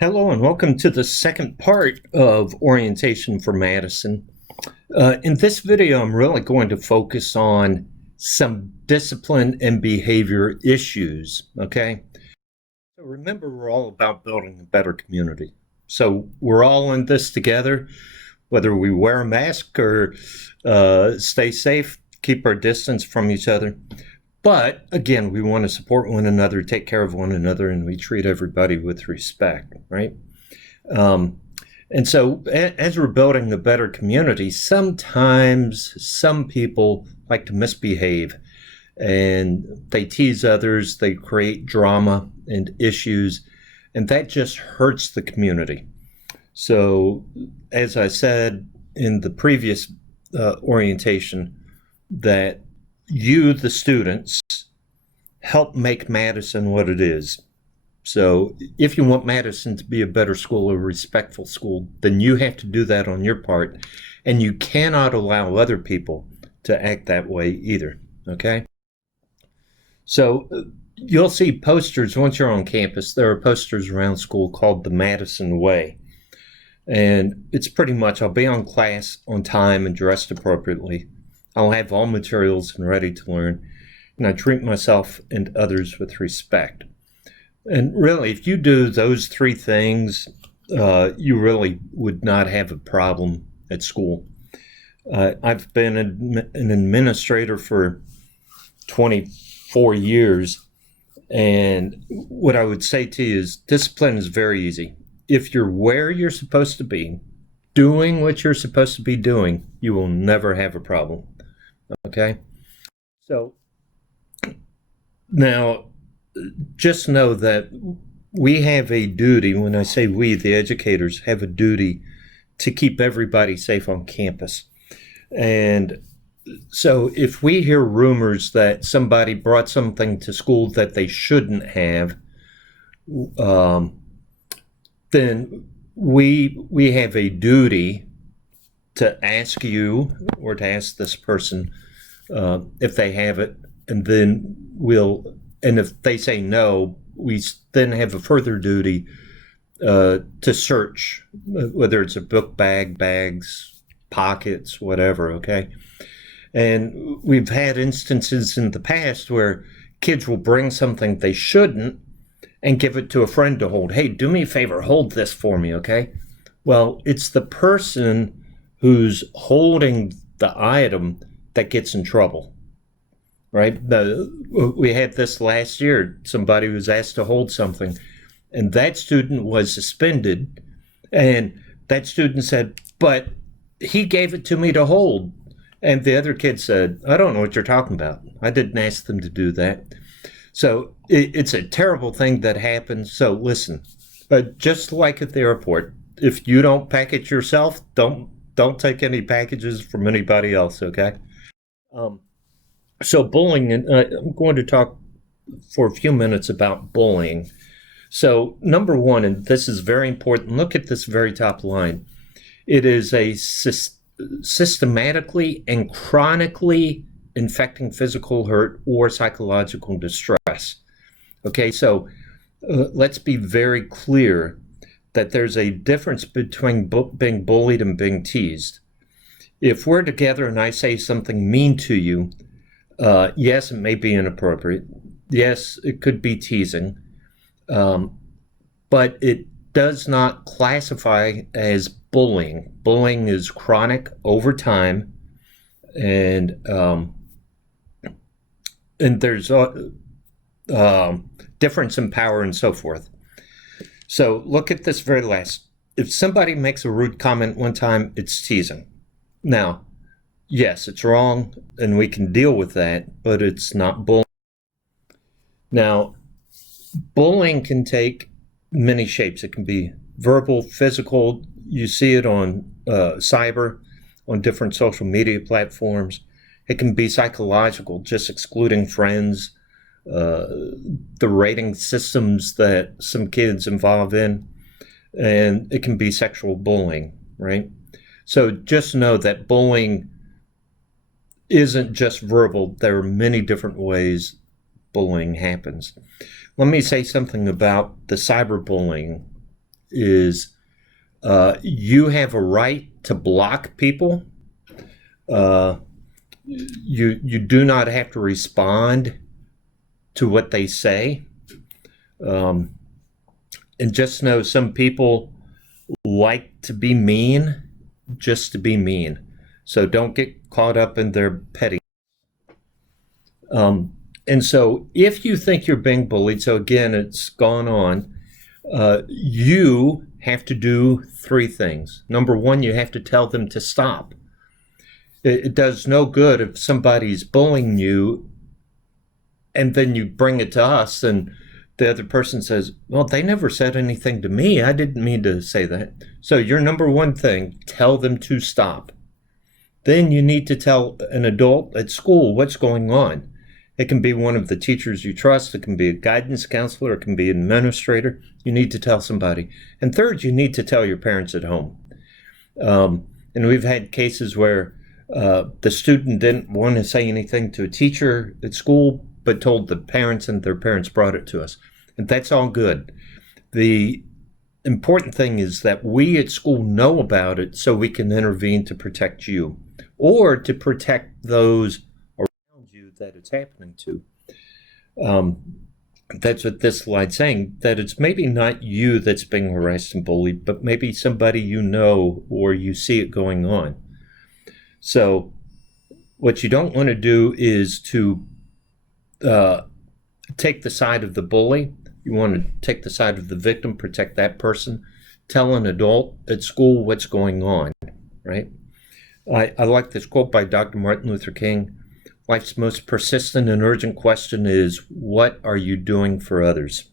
Hello and welcome to the second part of Orientation for Madison. In this video, I'm really going to focus on some discipline and behavior issues, okay? So remember, we're all about building a better community. So we're all in this together, whether we wear a mask or stay safe, keep our distance from each other. But again, we want to support one another, take care of one another, and we treat everybody with respect, right? And so as we're building a better community, sometimes some people like to misbehave and they tease others, they create drama and issues, and that just hurts the community. So as I said in the previous orientation, that you, the students, help make Madison what it is. So if you want Madison to be a better school, a respectful school, then you have to do that on your part. And you cannot allow other people to act that way either, okay? So you'll see posters once you're on campus. There are posters around school called the Madison Way. And it's pretty much, I'll be on class on time and dressed appropriately. I'll have all materials and ready to learn. And I treat myself and others with respect. And really, if you do those three things, you really would not have a problem at school. I've been an administrator for 24 years, and what I would say to you is discipline is very easy. If you're where you're supposed to be, doing what you're supposed to be doing, you will never have a problem, okay? So now, just know that we have a duty. When I say we, the educators have a duty to keep everybody safe on campus. And so if we hear rumors that somebody brought something to school that they shouldn't have, then we have a duty to ask you or to ask this person if they have it, and then and if they say no, we then have a further duty to search, whether it's a book bag, bags, pockets, whatever, okay? And we've had instances in the past where kids will bring something they shouldn't and give it to a friend to hold. Hey, do me a favor, hold this for me, okay? Well, it's the person who's holding the item that gets in trouble. Right? We had this last year. Somebody was asked to hold something, and that student was suspended. And that student said, but he gave it to me to hold. And the other kid said, I don't know what you're talking about. I didn't ask them to do that. So it's a terrible thing that happens. So listen, just like at the airport, if you don't pack it yourself, don't take any packages from anybody else, okay? So bullying, and I'm going to talk for a few minutes about bullying. So number one, and this is very important, look at this very top line. It is a systematically and chronically infecting physical hurt or psychological distress. Okay, so let's be very clear that there's a difference between being bullied and being teased. If we're together and I say something mean to you, yes, it may be inappropriate. Yes, it could be teasing. But it does not classify as bullying. Bullying is chronic over time, and there's difference in power and so forth. So look at this very last. If somebody makes a rude comment one time, it's teasing. Now, yes, it's wrong, and we can deal with that, but it's not bullying. Now, bullying can take many shapes. It can be verbal, physical. You see it on cyber, on different social media platforms. It can be psychological, just excluding friends, the rating systems that some kids involve in, and it can be sexual bullying, right? So just know that bullying isn't just verbal. There are many different ways bullying happens. Let me say something about the cyberbullying is you have a right to block people. You do not have to respond to what they say. And just know some people like to be mean just to be mean. So don't get caught up in their petty. And so if you think you're being bullied, so again, it's gone on, you have to do three things. Number one, you have to tell them to stop. It does no good if somebody's bullying you and then you bring it to us and the other person says, well, they never said anything to me. I didn't mean to say that. So your number one thing, tell them to stop. Then you need to tell an adult at school what's going on. It can be one of the teachers you trust. It can be a guidance counselor. It can be an administrator. You need to tell somebody. And third, you need to tell your parents at home. And we've had cases where the student didn't want to say anything to a teacher at school, but told the parents, and their parents brought it to us. And that's all good. The important thing is that we at school know about it so we can intervene to protect you or to protect those around you that it's happening to. That's what this slide's saying, that it's maybe not you that's being harassed and bullied, but maybe somebody you know or you see it going on. So what you don't want to do is to take the side of the bully. You want to take the side of the victim, protect that person, tell an adult at school what's going on, right? I like this quote by Dr. Martin Luther King. Life's most persistent and urgent question is, what are you doing for others?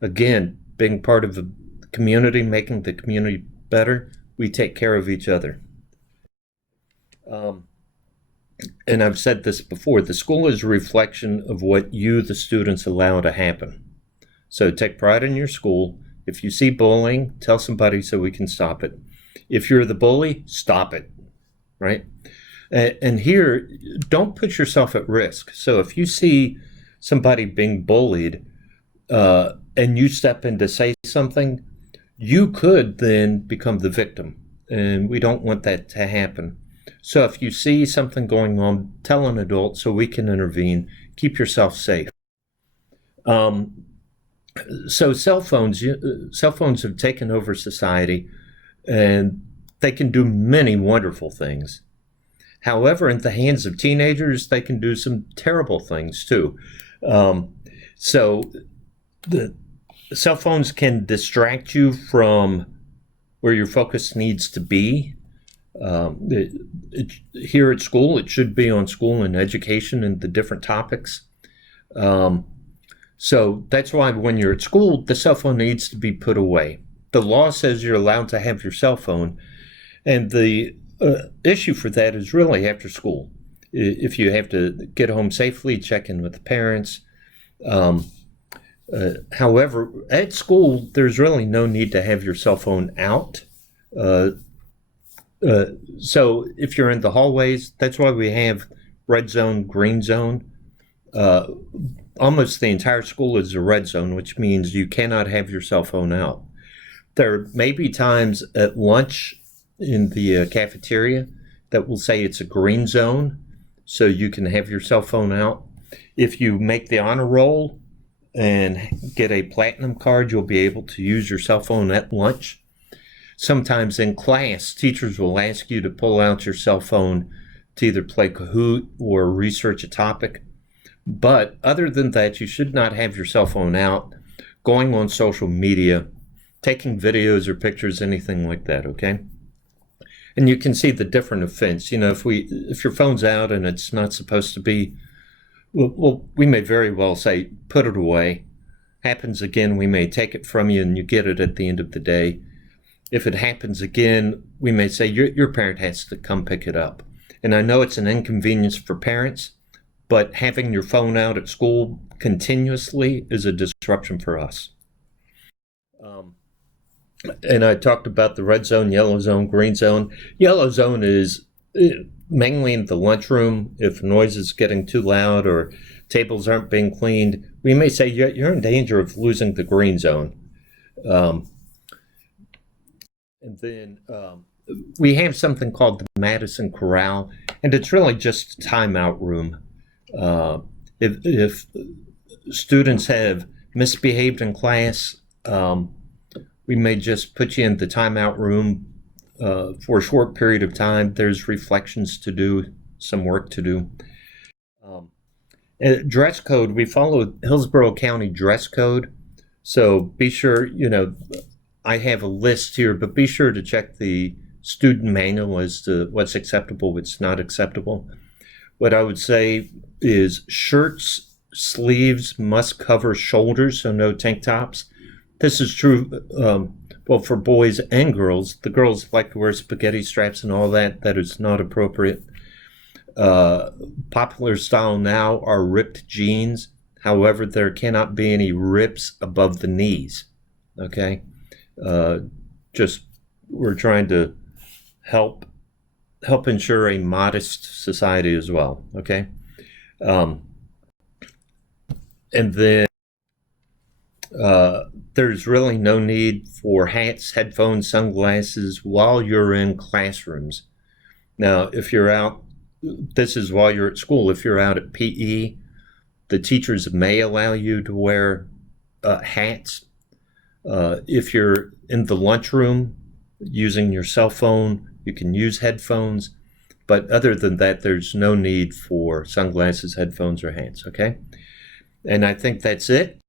Again, being part of the community, making the community better, we take care of each other. And I've said this before, the school is a reflection of what you, the students, allow to happen. So take pride in your school. If you see bullying, tell somebody so we can stop it. If you're the bully, stop it, right? And here, don't put yourself at risk. So if you see somebody being bullied and you step in to say something, you could then become the victim. And we don't want that to happen. So if you see something going on, tell an adult so we can intervene. Keep yourself safe. So cell phones have taken over society, and they can do many wonderful things. However, in the hands of teenagers, they can do some terrible things too. So the cell phones can distract you from where your focus needs to be. Here at school, it should be on school and education and the different topics. So that's why when you're at school, the cell phone needs to be put away. The law says you're allowed to have your cell phone, and the issue for that is really after school. If you have to get home safely, check in with the parents. However, at school, there's really no need to have your cell phone out. So if you're in the hallways, that's why we have red zone, green zone. Almost the entire school is a red zone, which means you cannot have your cell phone out. There may be times at lunch in the cafeteria that will say it's a green zone, so you can have your cell phone out. If you make the honor roll and get a platinum card, you'll be able to use your cell phone at lunch. Sometimes in class, teachers will ask you to pull out your cell phone to either play Kahoot or research a topic. But other than that, you should not have your cell phone out, going on social media, taking videos or pictures, anything like that, okay? And you can see the different offense. You know, if your phone's out and it's not supposed to be, well, we may very well say, put it away. Happens again, we may take it from you and you get it at the end of the day. If it happens again, we may say your parent has to come pick it up. And I know it's an inconvenience for parents, but having your phone out at school continuously is a disruption for us. And I talked about the red zone, yellow zone, green zone. Yellow zone is mainly in the lunchroom. If noise is getting too loud or tables aren't being cleaned, we may say you're in danger of losing the green zone. And then we have something called the Madison Corral, and it's really just a timeout room. Uh, if students have misbehaved in class, we may just put you in the timeout room for a short period of time. There's reflections to do, some work to do. Dress code, we follow Hillsborough County dress code. So be sure, I have a list here, but be sure to check the student manual as to what's acceptable, what's not acceptable. What I would say is shirts, sleeves must cover shoulders, so no tank tops. This is true, well, for boys and girls. The girls like to wear spaghetti straps and all that. That is not appropriate. Popular style now are ripped jeans. However, there cannot be any rips above the knees. Okay? Just we're trying to help ensure a modest society as well. Okay? And then there's really no need for hats, headphones, sunglasses while you're in classrooms. Now, if you're out, this is while you're at school. If you're out at PE, the teachers may allow you to wear hats. If you're in the lunchroom using your cell phone, you can use headphones. But other than that, there's no need for sunglasses, headphones, or hats, okay? And I think that's it.